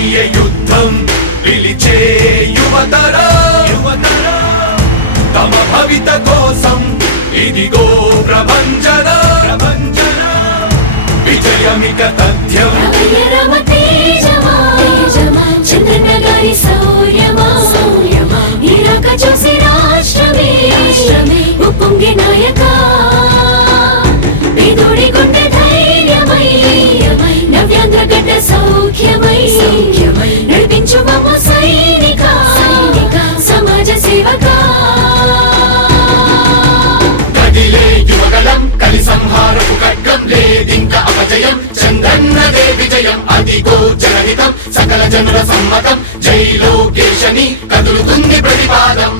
ఆత్మీయ యుద్ధం పిలిచే యువతర. యువతర తమ భవిత కోసం ఇదిగో ప్రభంజన. ప్రభంజన విజయమిక తథ్యం. రమయ రమ లేదింక అపజయం చంద్రన్నదే విజయం. అదిగో జనహితం. సకల జనుల సమ్మతం. జై లోకేశని కదులుతుంది ప్రతిపాదం.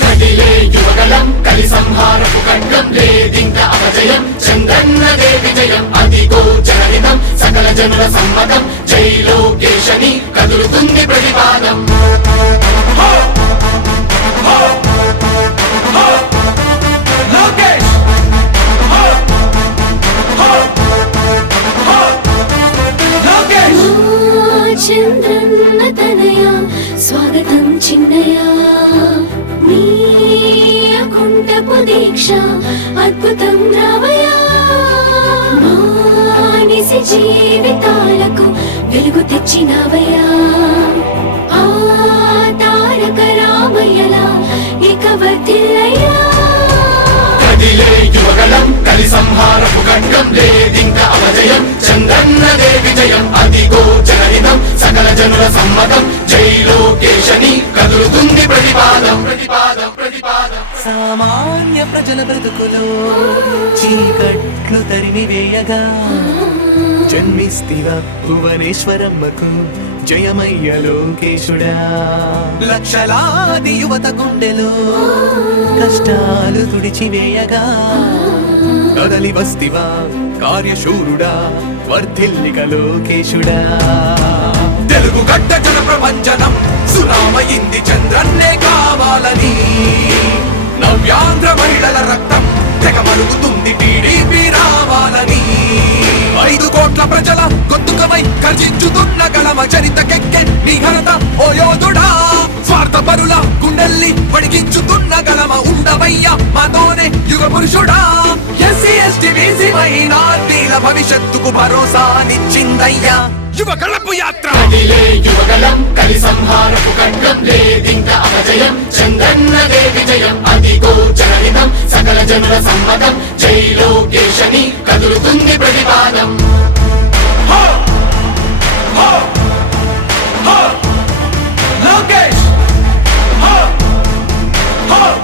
కదిలే యువగలం కలి సంహారపు ఖడ్గం లేదింక అపజయం చంద్రన్నదే విజయం అదిగో జనహితం సకల జనుల సమ్మతం. జై లోకేశని. జీవితాలకు వెలుగు తెచ్చినవయ్యా. ఆ తారక రామయ్యలా ఇక వర్తిల్లయ్యా కదిలే యువగలం కలి సంహారపు ఖడ్గం లేదింక అపజయం చంద్రన్నదే విజయం అదిగో జనహితం సకల జనుల సమ్మతం కదులుతుంది ప్రతిపాదం ప్రతిపాదం ప్రతిపాదం. సామాన్య ప్రజల బ్రతుకులో చీకట్లు తరిమి వేయగా జన్మిస్తివ భువనేశ్వరమ్మకు జయమయ్య లోకేశుడా. లక్షలాది యువత గుండెలో కష్టాలు తుడిచివేయగా కదలి వస్తివా కార్యశూరుడా వర్ధిల్లిక లోకేశుడా. తెలుగు గడ్డ జనప్ర చరితకెక్కె నీ ఘనత ఓ యోధుడా. స్వార్థ పరుల గుండెల్ని వడిగించుతున్న గళమ ఉండవయ్య మాతోనే యుగ పురుషుడా. ఎస్సీ ఎస్టీ బీసీ మైనార్టీల భవిష్యత్తుకు భరోసానిచ్చిందయ్యా యువ కళపు యాత్ర. యువగలం కలి సంహారపు లేదింక అపజయం చంద్రన్నదే విజయం సకల జనుల సమ్మతం జై లోకేశని కదులుతుంది ప్రతిపాదం. హో! Ho! Lokesh! Ho! Ho!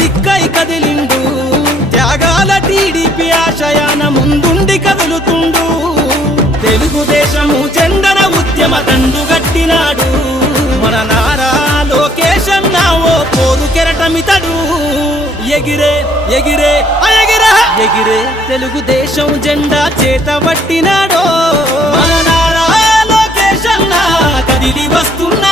దిక్కై కదిలిండు. త్యాగాల టీడీపీ ఆశయాన ముందుండి కదులుతుండు. తెలుగుదేశము చందన ఉద్యమ తండు గట్టినాడు మన నారా లోకేశం ఓ పోరు కెరటమితడు. ఎగిరే ఎగిరే ఆ ఎగిరే ఎగిరే తెలుగుదేశం జెండా చేతబట్టినాడో మన నారా లోకేశన్న కదిలి వస్తున్నా.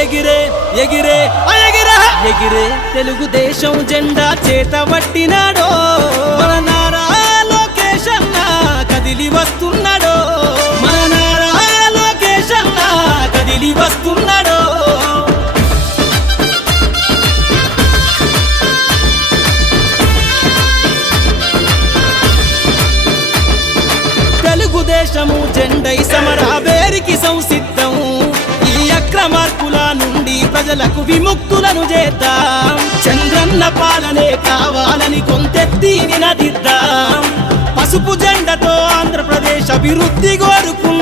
ఎగిరే ఎగిరే. ఎగిరే. ఎగిరే తెలుగుదేశం జెండా చేతబట్టినాడో మన నారా లోకేష్ అన్న కదిలి వస్తున్నాడో. మన నారా లోకేష్ అన్న కదిలి వస్తున్నాడో. తెలుగుదేశము జెండై సమరాబేరికి ప్రజలకు విముక్తులను చేద్దాం. చంద్రన్న పాలనే కావాలని కొంతెత్తి నినదిద్దాం. పసుపు జెండతో ఆంధ్రప్రదేశ్ అభివృద్ధి కోరుకుందాం.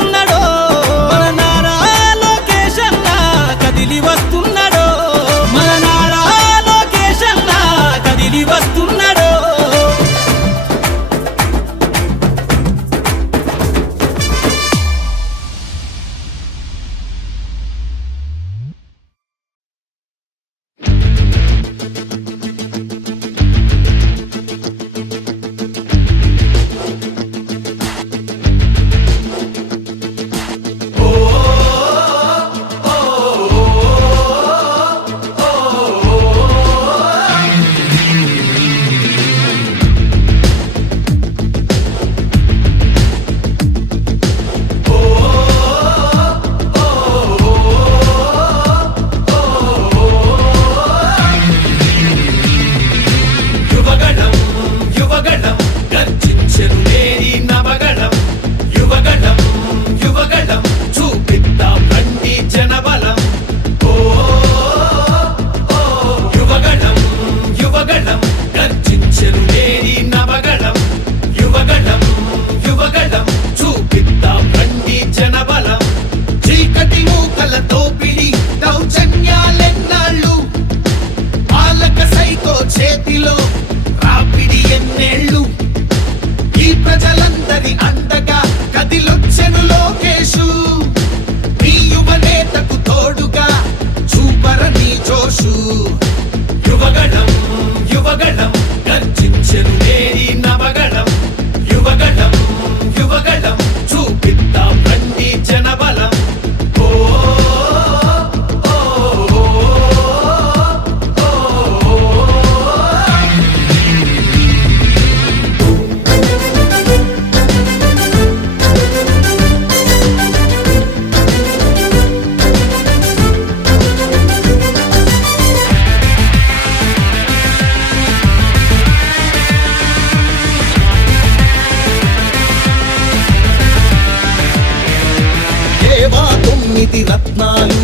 చేతి రత్నాలు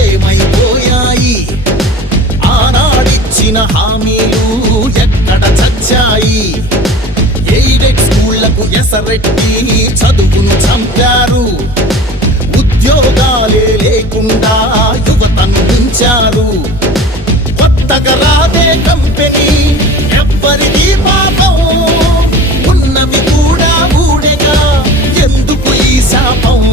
ఏమైపోయాయి? ఆనాడిచ్చిన హామీలు ఎక్కడ చచ్చాయి? ఎయిడెడ్ స్కూళ్ళకు ఎసరెట్టి చదువును చంపారు. ఉద్యోగాలే లేకుండా యువతను ఉంచారు కొత్తగా రాదే కంపెనీ ఎవ్వరిది పాపం. ఉన్నవి కూడా ఊడెగా ఎందుకు ఈ శాపం?